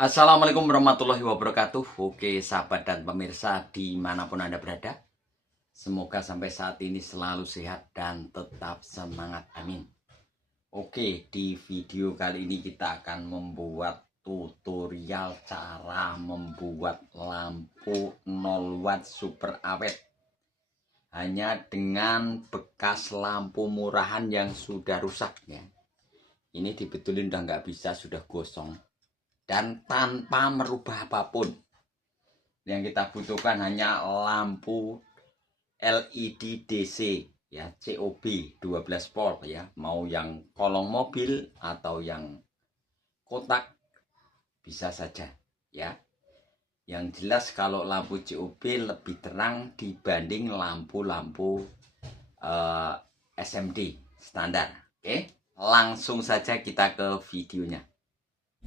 Assalamualaikum warahmatullahi wabarakatuh. Oke sahabat dan pemirsa dimanapun Anda berada, semoga sampai saat ini selalu sehat dan tetap semangat, amin. Oke, di video kali ini kita akan membuat tutorial cara membuat lampu 0 watt super awet hanya dengan bekas lampu murahan yang sudah rusak ya. Ini dibetulin udah nggak bisa, sudah gosong dan tanpa merubah apapun. Yang kita butuhkan hanya lampu LED DC ya, COB 12 volt ya, mau yang kolong mobil atau yang kotak bisa saja ya. Yang jelas kalau lampu COB lebih terang dibanding lampu-lampu SMD standar. Oke, langsung saja kita ke videonya.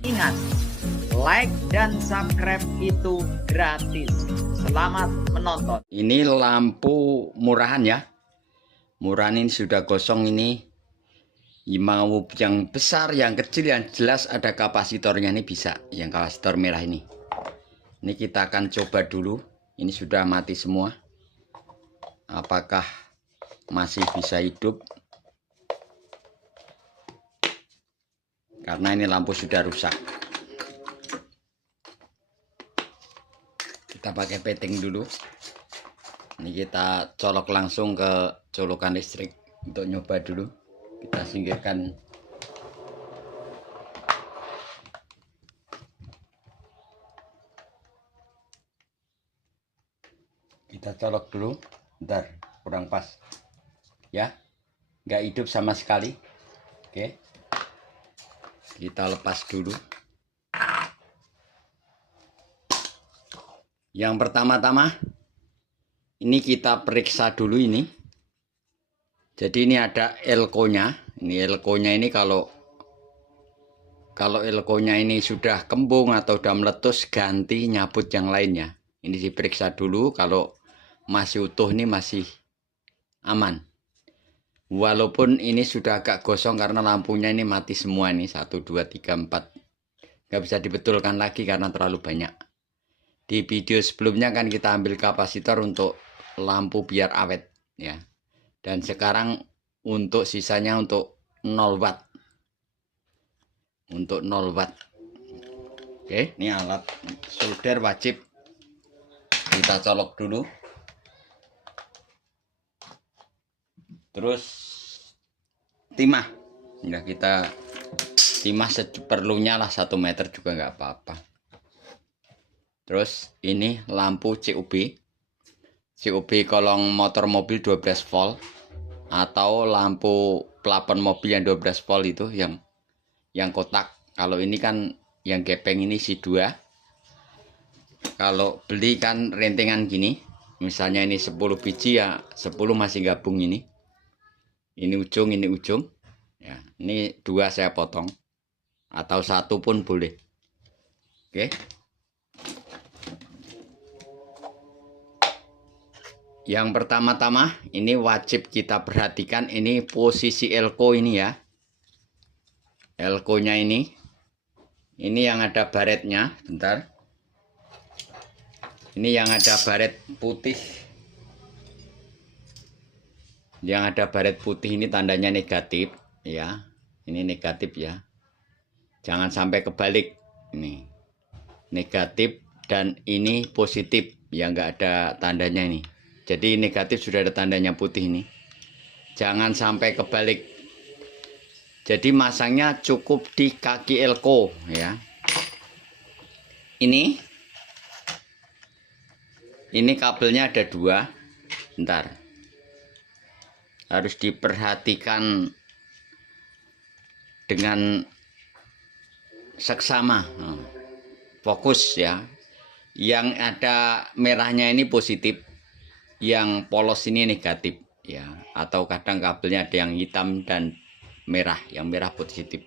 Ingat, like dan subscribe itu gratis. Selamat menonton. Ini lampu murahan ya. Murahan ini sudah gosong ini. Mau yang besar, yang kecil, yang jelas ada kapasitornya ini bisa. Yang kapasitor merah ini. Ini kita akan coba dulu. Ini sudah mati semua. Apakah masih bisa hidup? Karena ini lampu sudah rusak. Kita pakai peting dulu. Ini kita colok langsung ke colokan listrik untuk nyoba dulu. Kita singkirkan. Kita colok dulu. Bentar, kurang pas. Ya, nggak hidup sama sekali. Oke. Kita lepas dulu. Yang pertama-tama ini kita periksa dulu ini. Jadi ini ada elko-nya. Ini elko-nya ini kalau elko-nya ini sudah kembung atau sudah meletus, ganti nyabut yang lainnya. Ini diperiksa dulu, kalau masih utuh ini masih aman. Walaupun ini sudah agak gosong karena lampunya ini mati semua nih, 1 2 3 4. Nggak bisa dibetulkan lagi karena terlalu banyak. Di video sebelumnya kan kita ambil kapasitor untuk lampu biar awet ya. Dan sekarang untuk sisanya untuk 0 watt. Untuk 0 watt. Oke, ini alat solder wajib kita colok dulu. Terus timah. Ya, kita timah seperlunya lah, 1 meter juga nggak apa-apa. Terus ini lampu COB kolong motor mobil 12 volt atau lampu plafon mobil yang 12 volt itu yang kotak. Kalau ini kan yang gepeng ini isi 2. Kalau beli kan rentengan gini, misalnya ini 10 biji ya 10 masih gabung ini. Ini ujung, ini ujung. Ya, ini 2 saya potong atau 1 pun boleh. Oke. Yang pertama-tama ini wajib kita perhatikan ini posisi elko ini ya. Elko-nya ini yang ada baretnya, bentar. Ini yang ada baret putih. Yang ada baret putih ini tandanya negatif ya. Ini negatif ya. Jangan sampai kebalik. Ini negatif dan ini positif yang enggak ada tandanya ini. Jadi negatif sudah ada tandanya putih ini. Jangan sampai kebalik. Jadi masangnya cukup di kaki elko ya. Ini kabelnya ada 2. Bentar. Harus diperhatikan dengan seksama. Fokus ya. Yang ada merahnya ini positif, yang polos ini negatif ya. Atau kadang kabelnya ada yang hitam dan merah, yang merah positif.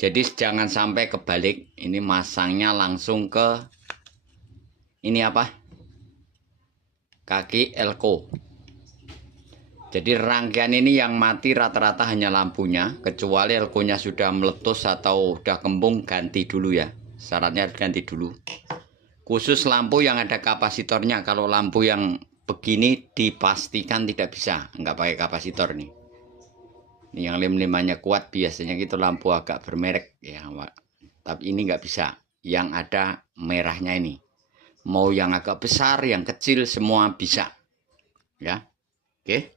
Jadi jangan sampai kebalik. Ini masangnya langsung ke ini apa? Kaki elko. Jadi rangkaian ini yang mati rata-rata hanya lampunya, kecuali elkonya sudah meletus atau sudah kembung, ganti dulu ya. syaratnya harus ganti dulu. Khusus lampu yang ada kapasitornya. Kalau lampu yang begini dipastikan tidak bisa, nggak pakai kapasitor nih. Ini yang lem-lemannya kuat biasanya gitu lampu agak bermerek ya, tapi ini nggak bisa. Yang ada merahnya ini. Mau yang agak besar, yang kecil semua bisa. Ya, oke.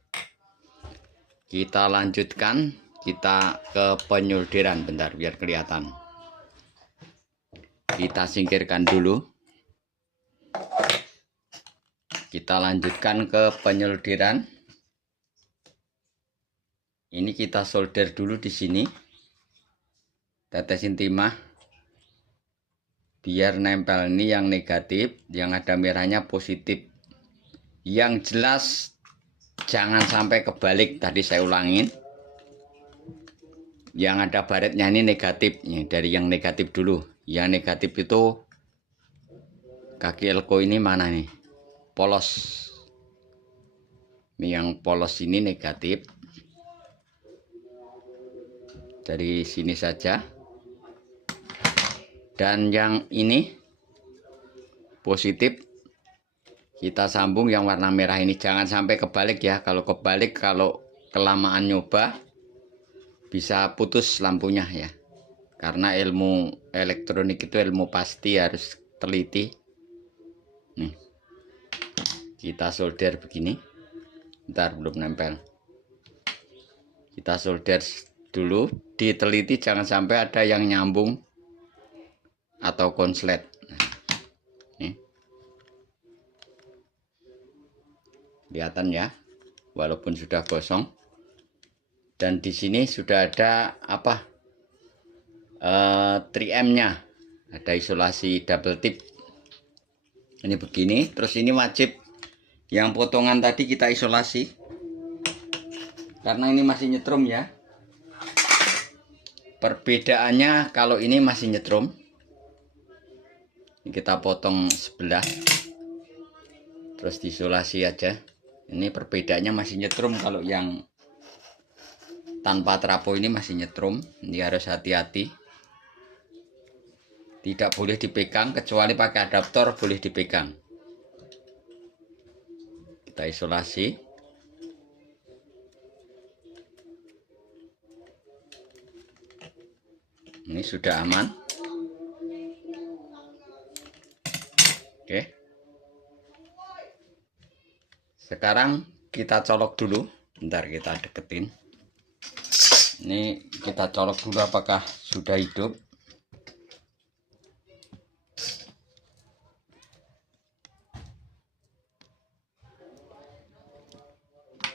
Kita lanjutkan, kita ke penyolderan bentar biar kelihatan. Kita singkirkan dulu. Kita lanjutkan ke penyolderan. Ini kita solder dulu di sini. Tetesin timah. Biar nempel ini yang negatif, yang ada merahnya positif. Yang jelas jangan sampai kebalik, tadi saya ulangin. Yang ada baretnya ini negatif. Dari yang negatif dulu. Yang negatif itu kaki elko ini mana nih? Polos. Yang polos ini negatif. Dari sini saja. Dan yang ini positif. Kita sambung yang warna merah ini. Jangan sampai kebalik ya. Kalau kebalik, kalau kelamaan nyoba bisa putus lampunya ya. Karena ilmu elektronik itu ilmu pasti, harus teliti. Nih. Kita solder begini. Bentar, belum nempel. Kita solder dulu, diteliti jangan sampai ada yang nyambung atau konslet. Nih. Kelihatan ya, walaupun sudah gosong. Dan di sini sudah ada apa? 3M-nya. Ada isolasi double tip. Ini begini, terus ini wajib yang potongan tadi kita isolasi. Karena ini masih nyetrum ya. Perbedaannya kalau ini masih nyetrum, ini kita potong sebelah, terus diisolasi aja. Ini perbedaannya masih nyetrum. Kalau yang tanpa trapo ini masih nyetrum. Ini harus hati-hati. Tidak boleh dipegang, kecuali pakai adaptor boleh dipegang. Kita isolasi. Ini sudah aman. Oke. Sekarang kita colok dulu. Bentar, kita deketin. Ini kita colok dulu apakah sudah hidup.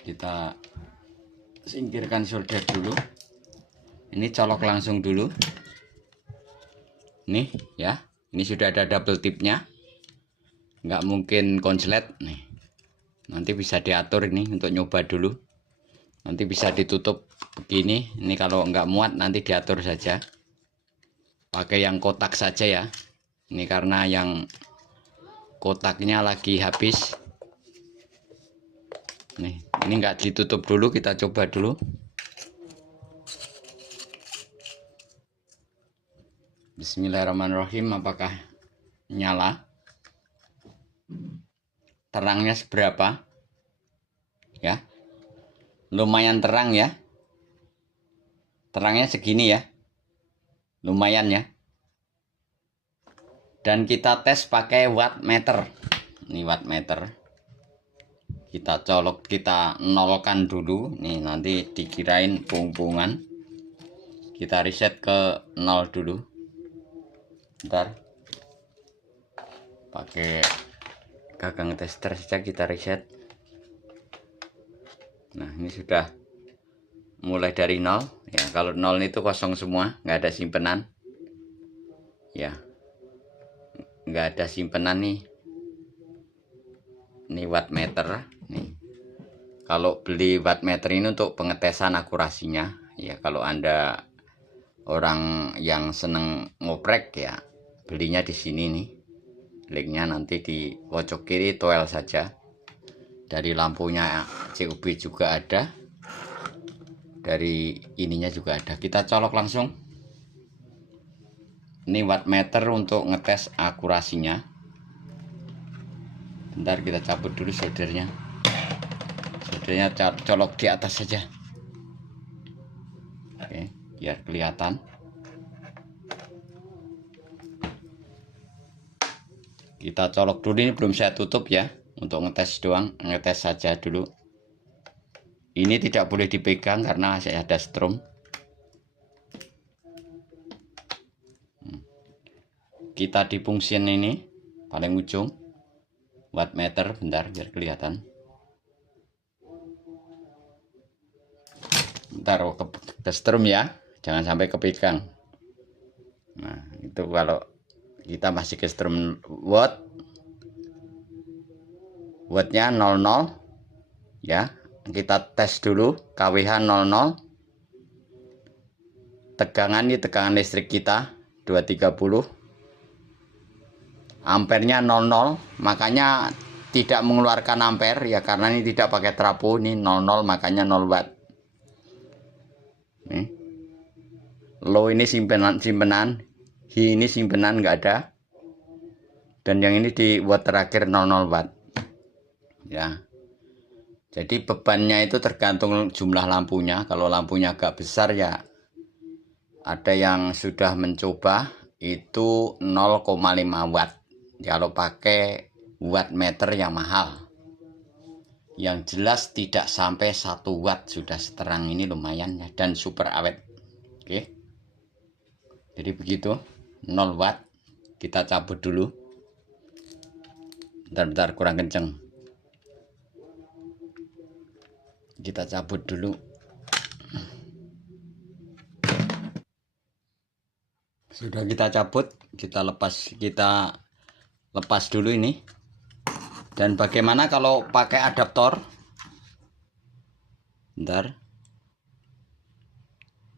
Kita singkirkan solder dulu. Ini colok langsung dulu. Nih ya, ini sudah ada double tipnya, nggak mungkin konslet nih. Nanti bisa diatur ini untuk nyoba dulu. Nanti bisa ditutup begini. Ini kalau nggak muat nanti diatur saja. Pakai yang kotak saja ya. Ini karena yang kotaknya lagi habis. Nih, ini nggak ditutup dulu, kita coba dulu. Bismillahirrahmanirrahim. Apakah nyala? Terangnya seberapa? Ya, lumayan terang ya. Terangnya segini ya, lumayan ya. Dan kita tes pakai wattmeter. Ini wattmeter. Kita colok, kita nolkan dulu. Nih nanti dikirain pung-pungan. Kita reset ke 0 dulu. Bentar. Pakai gagang tester saja kita reset. Nah ini sudah mulai dari 0 ya. Kalau 0 itu kosong semua, nggak ada simpenan ya, nggak ada simpenan nih. Ini wattmeter nih. Kalau beli wattmeter ini untuk pengetesan akurasinya ya. Kalau Anda orang yang seneng ngoprek ya, belinya di sini nih. Linknya nanti di pojok kiri, toel saja. Dari lampunya CUB juga ada, dari ininya juga ada. Kita colok langsung. Ini wattmeter untuk ngetes akurasinya. Bentar, kita cabut dulu soldernya. Soldernya colok di atas saja. Oke, biar kelihatan. Kita colok dulu, ini belum saya tutup ya. Untuk ngetes doang, ngetes saja dulu. Ini tidak boleh dipegang karena saya ada strom. Kita di fungsian ini paling ujung wattmeter, bentar biar kelihatan. Bentar, ke strom ya, jangan sampai kepegang. Nah, itu kalau kita masih ke strom wattnya 00 ya. Kita tes dulu kWh 00. Tegangan, ini tegangan listrik kita 230. Ampernya 00, makanya tidak mengeluarkan ampere ya, karena ini tidak pakai trafo. Ini 00 makanya 0 watt. Nih. Low ini simpenan, high ini simpenan nggak ada. Dan yang ini di watt terakhir 00 watt. Ya. Jadi bebannya itu tergantung jumlah lampunya. Kalau lampunya agak besar ya, ada yang sudah mencoba itu 0,5 watt. Kalau pakai wattmeter yang mahal. Yang jelas tidak sampai 1 watt, sudah seterang ini lumayan ya, dan super awet. Oke. Jadi begitu, 0 watt. Kita cabut dulu. Bentar, kurang kenceng. Kita cabut dulu. Sudah kita cabut, kita lepas dulu ini. Dan bagaimana kalau pakai adaptor? Bentar.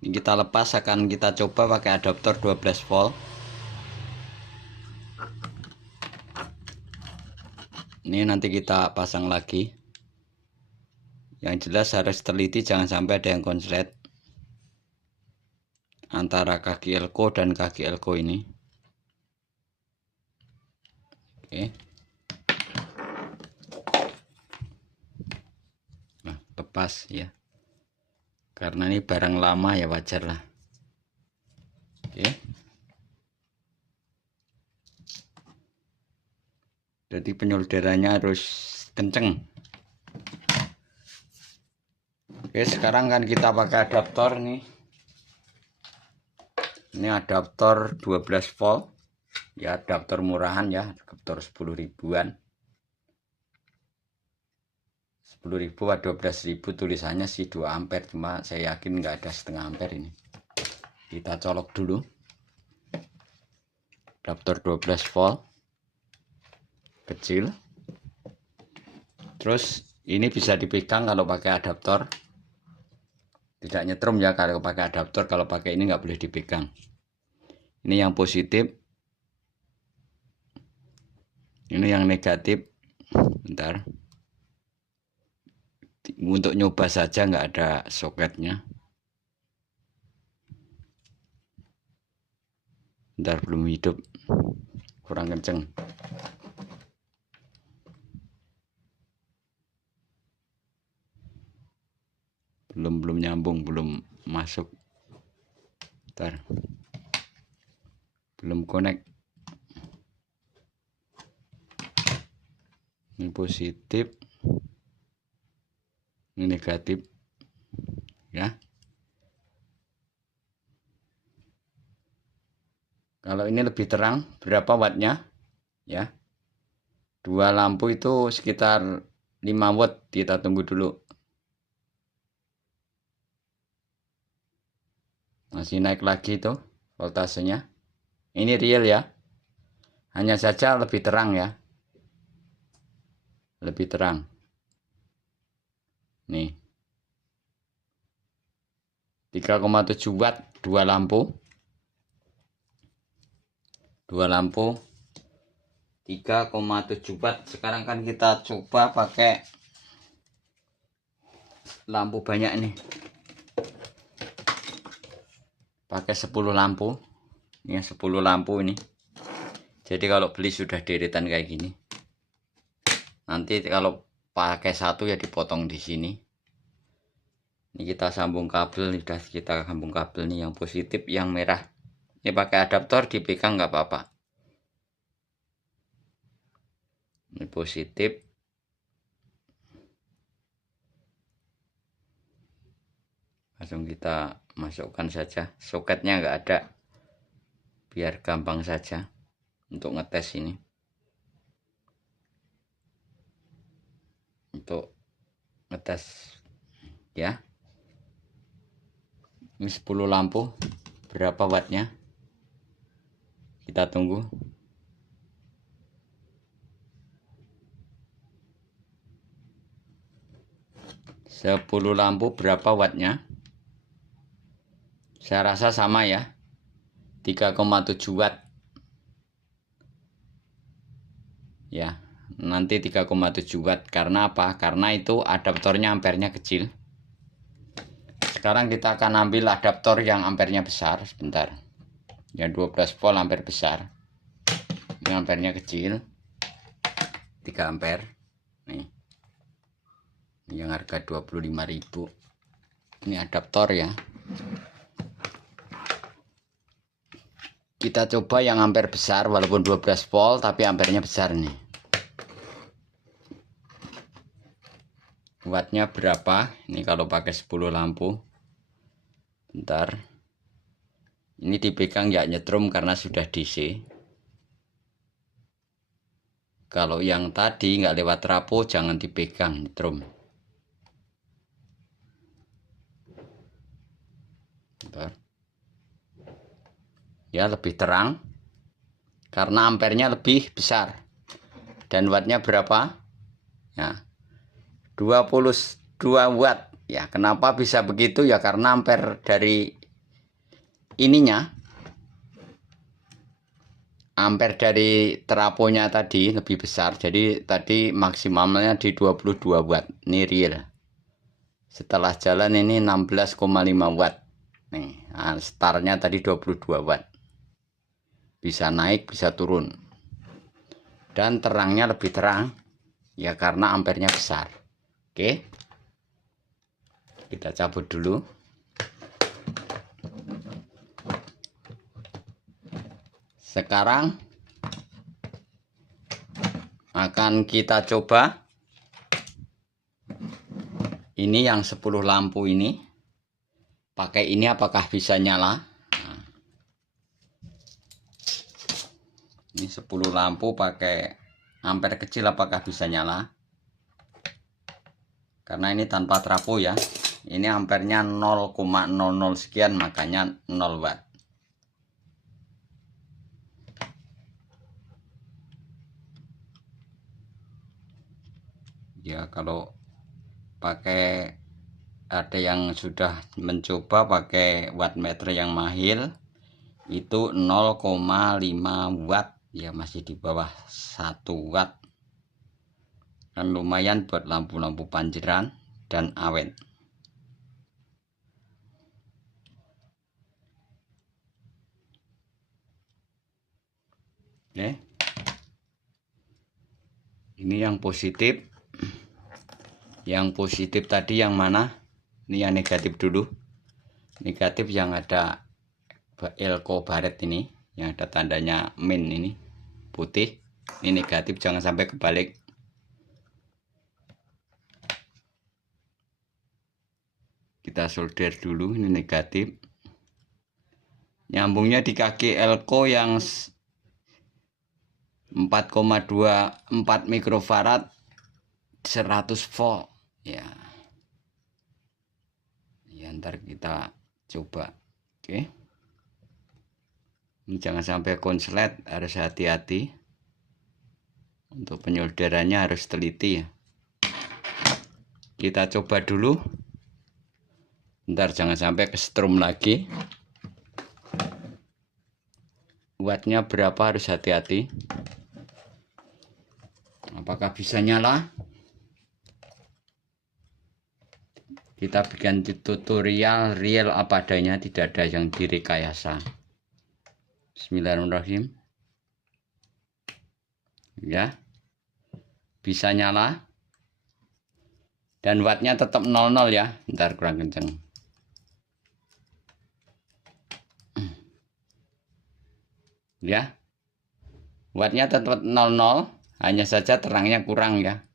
Ini kita lepas, akan kita coba pakai adaptor 12 volt. Ini nanti kita pasang lagi. Yang jelas harus teliti, jangan sampai ada yang konslet antara kaki elko dan kaki elko ini. Oke. Nah, lepas ya. Karena ini barang lama ya, wajar lah. Oke. Jadi penyolderannya harus kenceng. Oke, sekarang kan kita pakai adaptor nih. Ini adaptor 12 volt. Ya, adaptor murahan ya, adaptor 10 ribuan. 10.000 atau 12.000, tulisannya sih 2 ampere, cuma saya yakin nggak ada setengah ampere ini. Kita colok dulu. Adaptor 12 volt. Kecil. Terus ini bisa dipegang kalau pakai adaptor. Tidak nyetrum ya kalau pakai adaptor, kalau pakai ini nggak boleh dipegang. Ini yang positif. Ini yang negatif. Bentar. Untuk nyoba saja, nggak ada soketnya. Bentar, belum hidup. Kurang kenceng. Belum nyambung, belum masuk. Bentar. Belum connect. Ini positif. Ini negatif. Ya. Kalau ini lebih terang, berapa wattnya? Ya. 2 lampu itu sekitar 5 watt. Kita tunggu dulu. Masih naik lagi tuh voltasenya. Ini real ya. Hanya saja lebih terang ya. Lebih terang. Nih. 3,7 watt 2 lampu. 2 lampu 3,7 watt. Sekarang kan kita coba pakai lampu banyak nih. Pakai 10 lampu. Ini 10 lampu ini. Jadi kalau beli sudah deretan kayak gini. Nanti kalau pakai satu ya dipotong di sini. Ini kita sambung kabel, sudah kita sambung kabel nih yang positif, yang merah. Ini pakai adaptor dipegang nggak apa-apa. Ini positif. Langsung kita masukkan saja. Soketnya nggak ada. Biar gampang saja untuk ngetes ini. Untuk ngetes ya. Ini 10 lampu, berapa wattnya? Kita tunggu. Sepuluh lampu berapa wattnya? Saya rasa sama ya, 3,7 watt. Ya, nanti 3,7 watt. Karena apa? Karena itu adaptornya ampernya kecil. Sekarang kita akan ambil adaptor yang ampernya besar. Sebentar. Yang 12 volt ampere besar. Ini ampernya kecil. 3 ampere. Nih. Ini yang harga 25.000. Ini adaptor ya. Kita coba yang ampere besar walaupun 12 volt tapi ampernya besar nih. Wattnya berapa? Ini kalau pakai 10 lampu. Bentar. Ini dipegang ya nyetrum karena sudah DC. Kalau yang tadi nggak lewat trapo jangan dipegang nyetrum. Bentar. Ya lebih terang karena ampernya lebih besar. Dan wattnya berapa? Ya 22 watt. Ya, kenapa bisa begitu? Ya karena ampere dari ininya, ampere dari traponya tadi lebih besar. Jadi tadi maksimalnya di 22 watt. Ini real. Setelah jalan ini 16,5 watt. Nih, startnya tadi 22 watt. Bisa naik, bisa turun. Dan terangnya lebih terang. Ya karena ampernya besar. Oke. Kita cabut dulu. Sekarang akan kita coba ini yang 10 lampu ini. Pakai ini apakah bisa nyala? Nah. Ini 10 lampu pakai ampere kecil apakah bisa nyala? Karena ini tanpa trapo ya. Ini ampernya 0,00 sekian, makanya 0 watt. Ya kalau pakai, ada yang sudah mencoba pakai wattmeter yang mahal itu 0,5 watt. Ya masih di bawah 1 watt. Kan lumayan buat lampu-lampu panjeran dan awet. Oke. Ini yang positif. Yang positif tadi yang mana? Ini yang negatif dulu. Negatif yang ada elko baret ini, yang ada tandanya min ini putih. Ini negatif, jangan sampai kebalik. Kita solder dulu, ini negatif. Nyambungnya di kaki elko yang 4,24 mikrofarad 100 volt ya. Ya ntar kita coba. Oke. Ini jangan sampai konslet, harus hati-hati. Untuk penyolderannya harus teliti ya. Kita coba dulu. Ntar jangan sampai kestrum lagi. Wattnya berapa harus hati-hati. Apakah bisa nyala? Kita bikin tutorial real apa adanya, tidak ada yang direkayasa. Bismillahirrahmanirrahim. Ya, bisa nyala. Dan wattnya tetap 00 ya. Bentar, kurang kenceng. Ya, wattnya tetap 00, hanya saja terangnya kurang ya,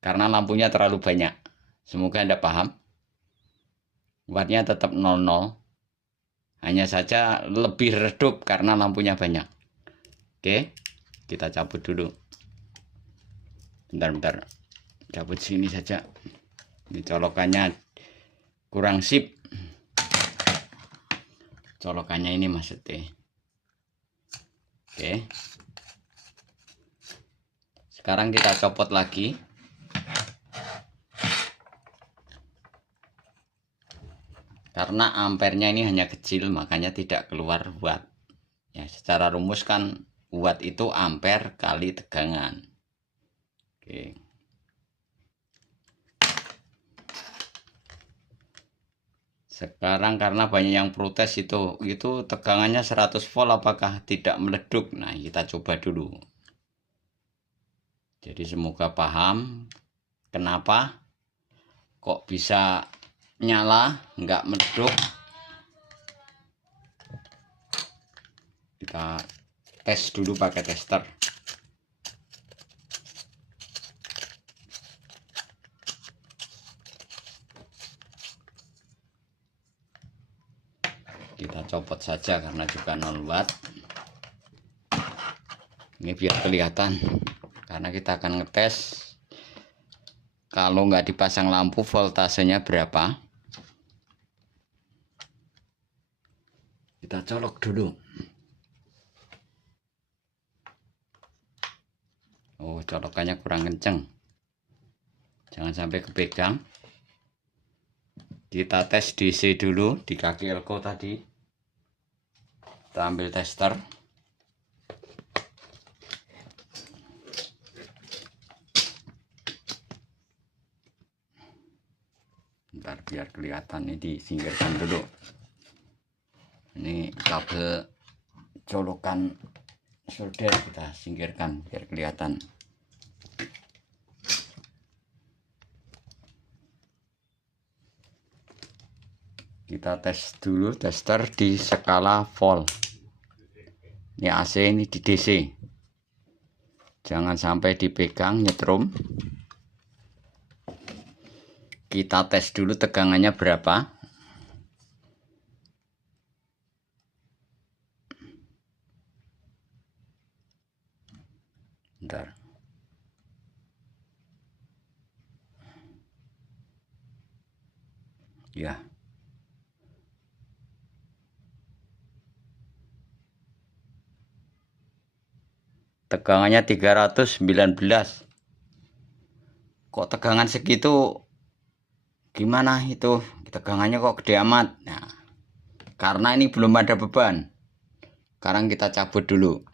karena lampunya terlalu banyak. Semoga Anda paham. Wattnya tetap 00, hanya saja lebih redup karena lampunya banyak. Oke, kita cabut dulu. Bentar, cabut sini saja. Ini colokannya kurang sip. Colokannya ini maksudnya. Oke, sekarang kita copot lagi. Karena ampernya ini hanya kecil, makanya tidak keluar watt. Ya, secara rumus kan watt itu ampere kali tegangan. Oke. Sekarang karena banyak yang protes itu tegangannya 100 volt apakah tidak meleduk? Nah, kita coba dulu. Jadi semoga paham kenapa kok bisa nyala nggak meleduk. Kita tes dulu pakai tester. Kita copot saja karena juga 0 watt. Ini biar kelihatan, karena kita akan ngetes kalau nggak dipasang lampu voltasenya berapa. Kita colok dulu. Oh, colokannya kurang kenceng, jangan sampai kepegang. Kita tes DC dulu di kaki elko tadi. Kita ambil tester. Bentar, biar kelihatan, ini disingkirkan dulu. Ini kabel colokan solder kita singkirkan biar kelihatan. Kita tes dulu tester di skala volt. Ini AC, ini di DC. Jangan sampai dipegang nyetrum. Kita tes dulu tegangannya berapa. Bentar. Ya. Tegangannya 319. Kok tegangan segitu? Gimana itu? Tegangannya kok gede amat? Nah, karena ini belum ada beban. Sekarang kita cabut dulu.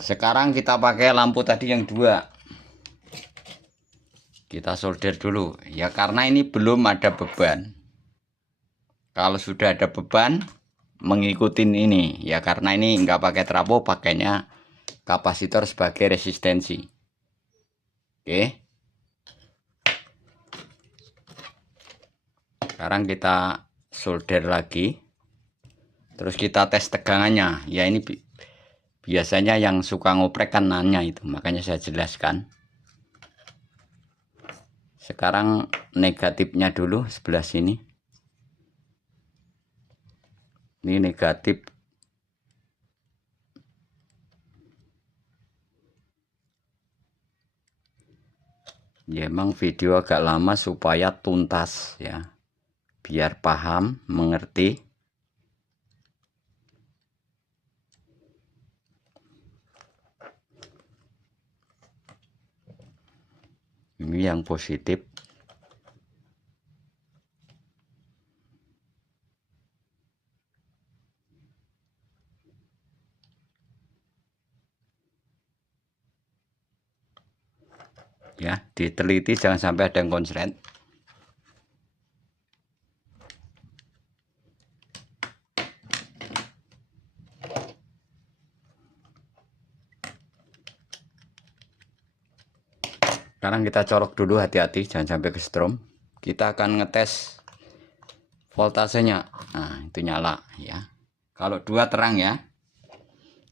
Sekarang kita pakai lampu tadi yang 2. Kita solder dulu. Ya karena ini belum ada beban. Kalau sudah ada beban, mengikuti ini. Ya karena ini nggak pakai trafo, pakainya kapasitor sebagai resistensi. Oke. Sekarang kita solder lagi. Terus kita tes tegangannya. Ya ini biasanya yang suka ngoprek kan nanya itu, makanya saya jelaskan. Sekarang negatifnya dulu sebelah sini. Ini negatif. Ya emang video agak lama supaya tuntas ya, biar paham, mengerti. Ini yang positif. Ya, diteliti jangan sampai ada yang konslet. Sekarang kita colok dulu, hati-hati jangan sampai ke strom. Kita akan ngetes voltasenya. Nah, itu nyala ya. Kalau 2 terang ya.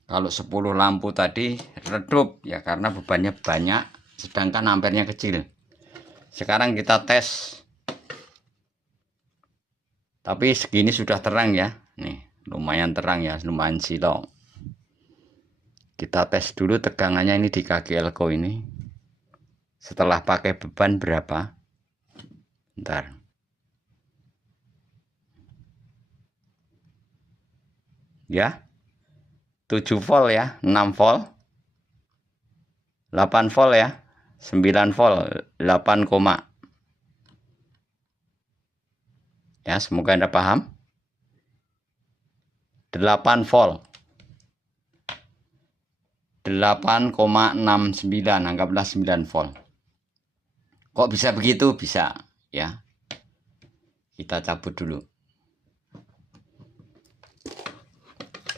Kalau 10 lampu tadi redup ya, karena bebannya banyak sedangkan ampernya kecil. Sekarang kita tes. Tapi segini sudah terang ya. Nih, lumayan terang ya, lumayan silau. Kita tes dulu tegangannya ini di kaki elko ini. Setelah pakai beban berapa? Bentar. Ya. 7 volt ya, 6 volt. 8 volt ya. 9 volt, 8, ya, semoga Anda paham. 8 volt. 8,69, anggaplah 9 volt. Kok bisa begitu? Bisa ya. Kita cabut dulu.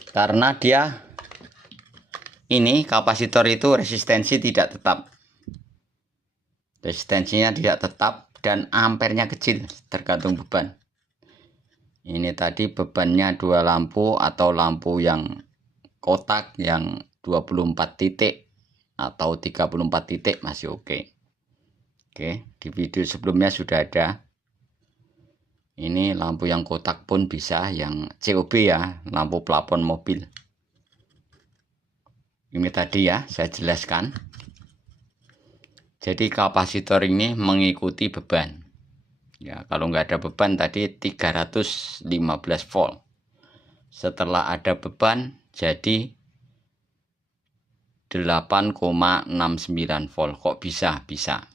Karena dia ini kapasitor itu resistensi tidak tetap. Resistensinya tidak tetap dan ampernya kecil, tergantung beban. Ini tadi bebannya 2 lampu atau lampu yang kotak yang 24 titik atau 34 titik masih oke. Oke, di video sebelumnya sudah ada. Ini lampu yang kotak pun bisa, yang COB ya, lampu plafon mobil. Ini tadi ya, saya jelaskan. Jadi kapasitor ini mengikuti beban. Ya, kalau nggak ada beban tadi 315 volt. Setelah ada beban jadi 8,69 volt. Kok bisa? Bisa.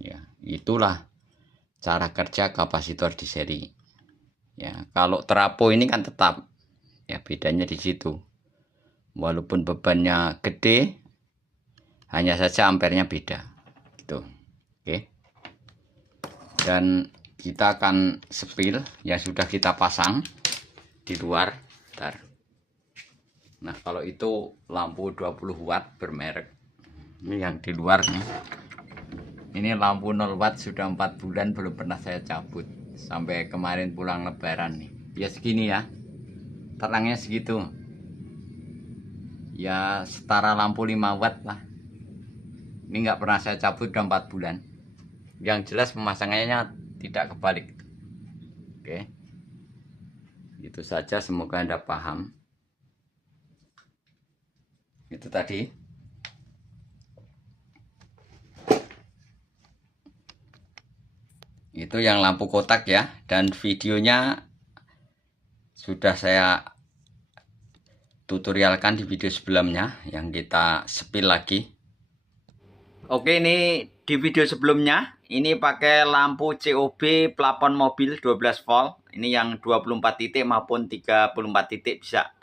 Ya, itulah cara kerja kapasitor di seri. Ya, kalau trapo ini kan tetap. Ya, bedanya di situ. Walaupun bebannya gede, hanya saja ampernya beda. Gitu. Oke. Dan kita akan sepil yang sudah kita pasang di luar. Bentar. Nah, kalau itu lampu 20 watt bermerek. Ini yang di luar nih. Ini lampu 0 watt sudah 4 bulan belum pernah saya cabut. Sampai kemarin pulang lebaran nih. Ya segini ya. Terangnya segitu. Ya setara lampu 5 watt lah. Ini nggak pernah saya cabut udah 4 bulan. Yang jelas pemasangannya tidak kebalik. Oke. Itu saja, semoga Anda paham. Itu tadi. Itu yang lampu kotak ya, dan videonya sudah saya tutorialkan di video sebelumnya yang kita sepil lagi. Oke, ini di video sebelumnya ini pakai lampu COB plafon mobil 12 volt. Ini yang 24 titik maupun 34 titik bisa.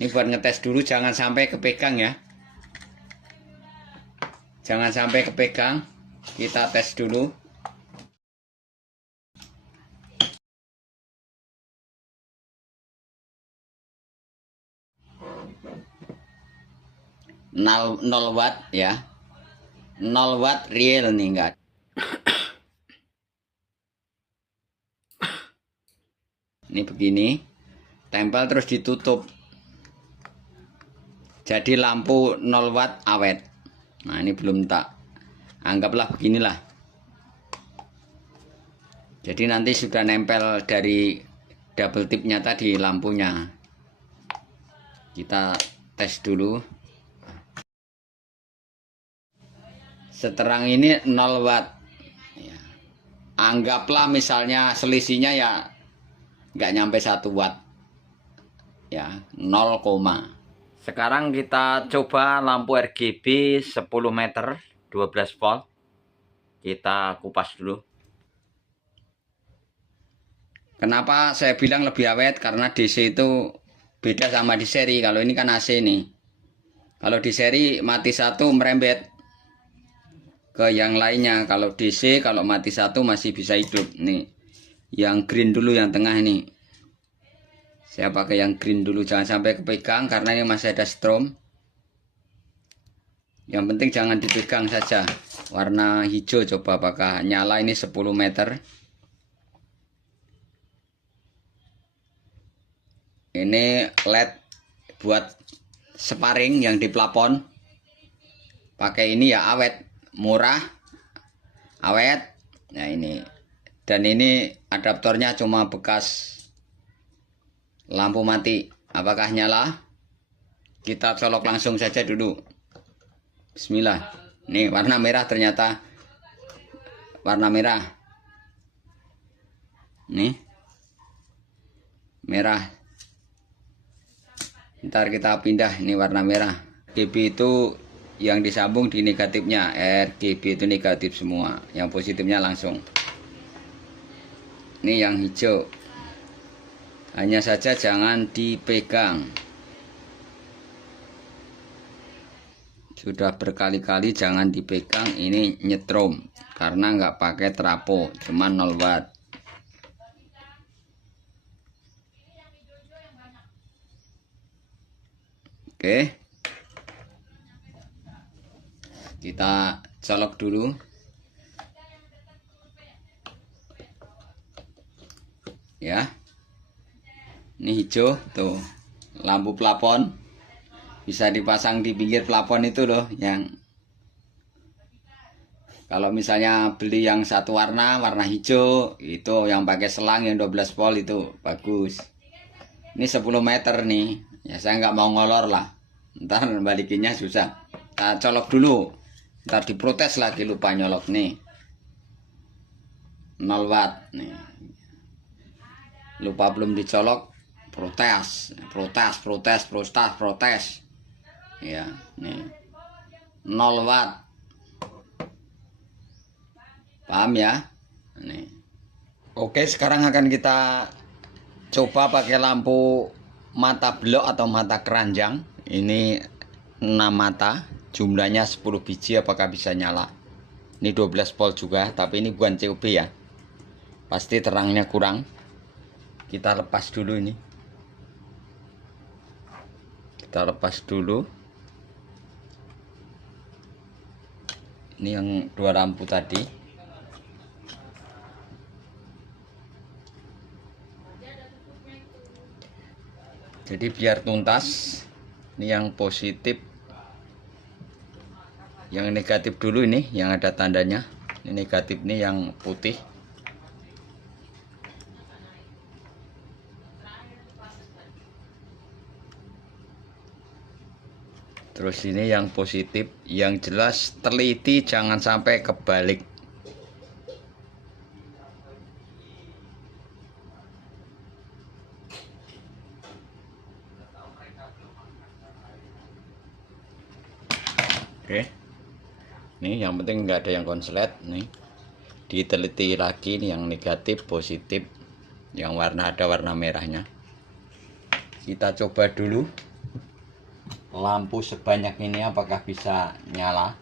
Ini buat ngetes dulu, jangan sampai kepegang ya. Jangan sampai kepegang. Kita tes dulu. Nol watt ya. 0 watt real nih, enggak. Ini begini. Tempel terus ditutup. Jadi lampu 0 watt awet. Nah, ini belum tak. Anggaplah beginilah. Jadi nanti sudah nempel dari double tipnya tadi lampunya. Kita tes dulu. Seterang ini 0 watt ya. Anggaplah misalnya selisihnya ya nggak nyampe 1 watt ya, 0, sekarang kita coba lampu RGB 10 meter 12 volt. Kita kupas dulu. Kenapa saya bilang lebih awet? Karena DC itu beda sama di seri. Kalau ini kan AC nih. Kalau di seri mati satu merembet ke yang lainnya. Kalau DC kalau mati satu masih bisa hidup. Nih yang green dulu, yang tengah ini saya pakai yang green dulu, jangan sampai kepegang karena ini masih ada strom Yang penting jangan dipegang saja. Warna hijau coba apakah nyala. Ini 10 meter. Ini LED buat sparring yang di plafon. Pakai ini ya, awet, murah, awet. Nah ini. Dan ini adaptornya cuma bekas lampu mati. Apakah nyala? Kita colok langsung saja dulu. Bismillah. Nih warna merah ternyata. Warna merah. Nih. Merah. Ntar kita pindah. Ini warna merah. RGB itu yang disambung di negatifnya. RGB itu negatif semua. Yang positifnya langsung. Ini yang hijau. Hanya saja jangan dipegang. Sudah berkali-kali jangan dipegang, ini nyetrum karena nggak pakai trapo, cuma 0 watt. Oke, kita colok dulu. Ya, ini hijau tuh, lampu plafon. Bisa dipasang di pinggir plafon itu loh, yang kalau misalnya beli yang satu warna hijau itu yang pakai selang yang 12 volt itu bagus. Ini 10 meter nih ya, saya nggak mau ngolor lah, ntar balikinnya susah. Kita colok dulu, ntar diprotes lagi lupa nyolok. Nih 0 watt nih, lupa belum dicolok, protes. Ya, nih 0 watt. Paham ya? Nih. Oke, sekarang akan kita coba pakai lampu mata blok atau mata keranjang. Ini 6 mata, jumlahnya 10 biji, apakah bisa nyala? Ini 12 volt juga, tapi ini bukan COB ya. Pasti terangnya kurang. Kita lepas dulu ini. Kita lepas dulu. Ini yang 2 lampu tadi. Jadi biar tuntas. Ini yang positif. Yang negatif dulu ini, yang ada tandanya. Ini negatif, nih yang putih. Terus ini yang positif, yang jelas teliti jangan sampai kebalik. Oke. Nih yang penting nggak ada yang konslet nih. Diteliti lagi nih yang negatif, positif, yang warna ada warna merahnya. Kita coba dulu. Lampu sebanyak ini apakah bisa nyala?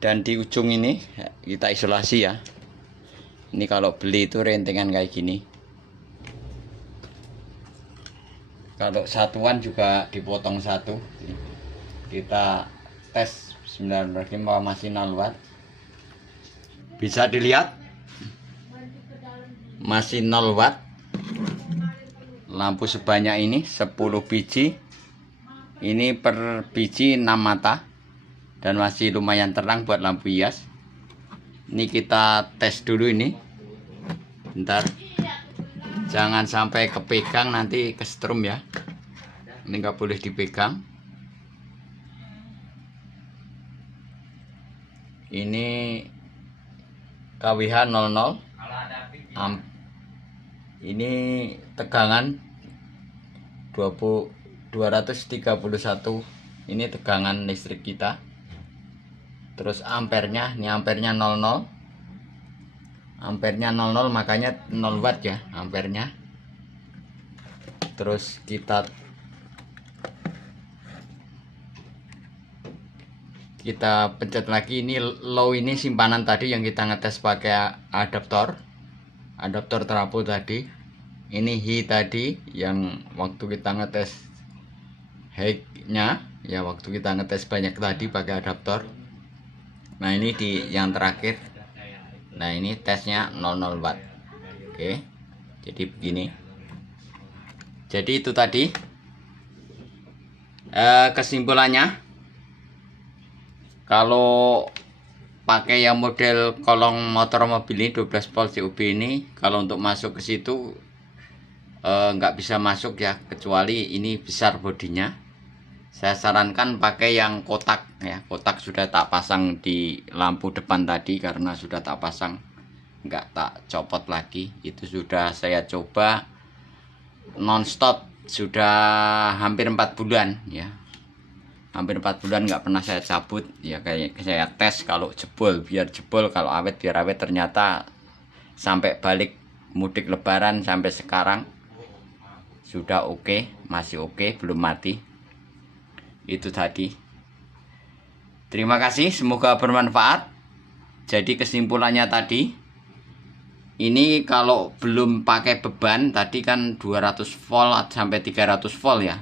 Dan di ujung ini kita isolasi ya. Ini kalau beli itu rentengan kayak gini. Kalau satuan juga dipotong satu. Kita tes 9 masih 0 watt. Bisa dilihat masih 0 watt. Lampu sebanyak ini 10 biji. Ini per biji 6 mata. Dan masih lumayan terang buat lampu hias. Ini kita tes dulu ini. Bentar. Jangan sampai kepegang, nanti kesetrum ya. Ini nggak boleh dipegang. Ini KWH 00. Ini tegangan 231. Ini tegangan listrik kita. Terus ampernya, ini ampernya 00. Ampernya 00, makanya 0 watt ya ampernya. Terus kita pencet lagi. Ini low, ini simpanan tadi yang kita ngetes pakai adaptor trapo tadi. Ini high tadi yang waktu kita ngetes hacknya ya, waktu kita ngetes banyak tadi pakai adaptor. Nah ini di yang terakhir. Nah ini tesnya 00 watt. Oke, jadi begini. Jadi itu tadi kesimpulannya, kalau pakai yang model kolong motor mobil ini 12 volt CUB ini, kalau untuk masuk ke situ nggak bisa masuk ya, kecuali ini besar bodinya. Saya sarankan pakai yang kotak ya, kotak sudah tak pasang di lampu depan tadi karena sudah tak pasang, nggak tak copot lagi. Itu sudah saya coba nonstop, sudah hampir 4 bulan ya, hampir 4 bulan nggak pernah saya cabut ya. Kayak saya tes kalau jebol biar jebol, kalau awet biar awet. Ternyata sampai balik mudik lebaran sampai sekarang sudah oke, masih oke, belum mati. Itu tadi. Terima kasih, semoga bermanfaat. Jadi kesimpulannya tadi, ini kalau belum pakai beban tadi kan 200 volt sampai 300 volt ya.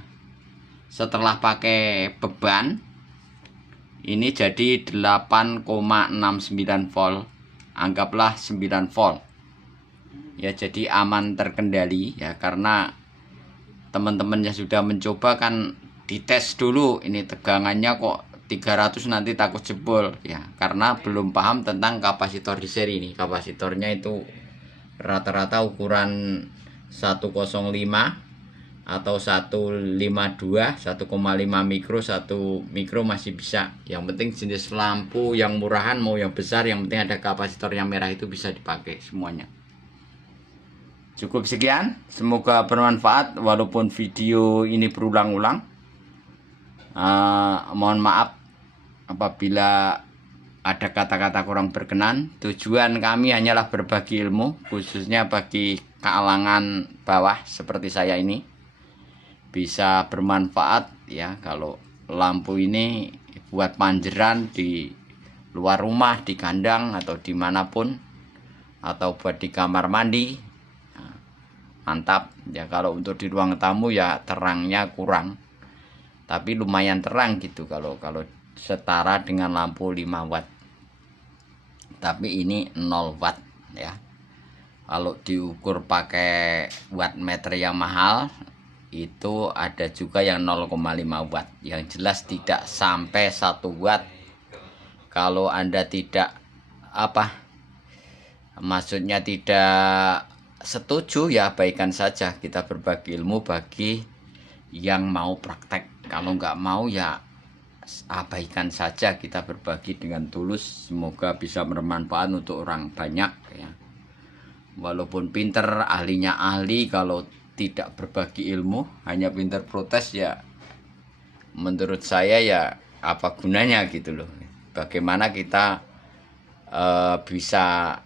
Setelah pakai beban ini jadi 8,69 volt. Anggaplah 9 volt. Ya jadi aman, terkendali ya, karena teman-teman yang sudah mencoba kan dites dulu, ini tegangannya kok 300 nanti takut jebol ya, karena belum paham tentang kapasitor di seri ini. Kapasitornya itu rata-rata ukuran 105 atau 152, 1,5 mikro, 1 mikro masih bisa. Yang penting jenis lampu yang murahan mau yang besar, yang penting ada kapasitor yang merah itu bisa dipakai semuanya. Cukup sekian, semoga bermanfaat walaupun video ini berulang-ulang. Mohon maaf apabila ada kata-kata kurang berkenan. Tujuan kami hanyalah berbagi ilmu, khususnya bagi kalangan bawah seperti saya ini. Bisa bermanfaat ya, kalau lampu ini buat panjeran di luar rumah, di kandang atau dimanapun, atau buat di kamar mandi. Mantap ya. Kalau untuk di ruang tamu ya terangnya kurang, tapi lumayan terang gitu kalau setara dengan lampu 5 watt. Tapi ini 0 watt ya. Kalau diukur pakai wattmeter yang mahal itu ada juga yang 0,5 watt. Yang jelas tidak sampai 1 watt. Kalau Anda tidak maksudnya tidak setuju ya abaikan saja. Kita berbagi ilmu bagi yang mau praktek. Kalau nggak mau ya abaikan saja. Kita berbagi dengan tulus, semoga bisa bermanfaat untuk orang banyak ya. Walaupun pinter, ahlinya ahli, kalau tidak berbagi ilmu, hanya pinter protes ya, menurut saya ya apa gunanya gitu loh. Bagaimana kita bisa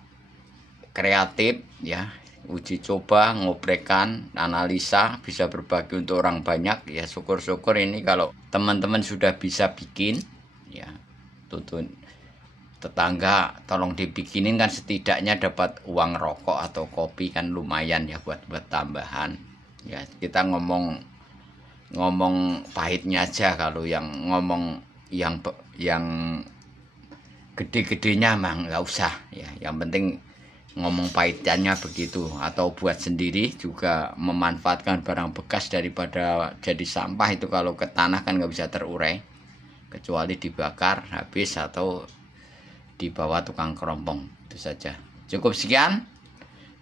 kreatif ya, uji coba, ngobrekan, analisa, bisa berbagi untuk orang banyak ya. Syukur-syukur ini kalau teman-teman sudah bisa bikin ya, tuntun tetangga tolong dibikinin, kan setidaknya dapat uang rokok atau kopi, kan lumayan ya buat tambahan ya. Kita ngomong pahitnya aja, kalau yang ngomong yang gede-gedenya mah nggak usah ya. Yang penting ngomong pahitnya begitu. Atau buat sendiri juga, memanfaatkan barang bekas daripada jadi sampah. Itu kalau ke tanah kan nggak bisa terurai, kecuali dibakar habis atau dibawa tukang kerompong. Itu saja. Cukup sekian,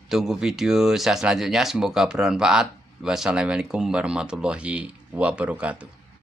tunggu video saya selanjutnya, semoga bermanfaat. Wassalamualaikum warahmatullahi wabarakatuh.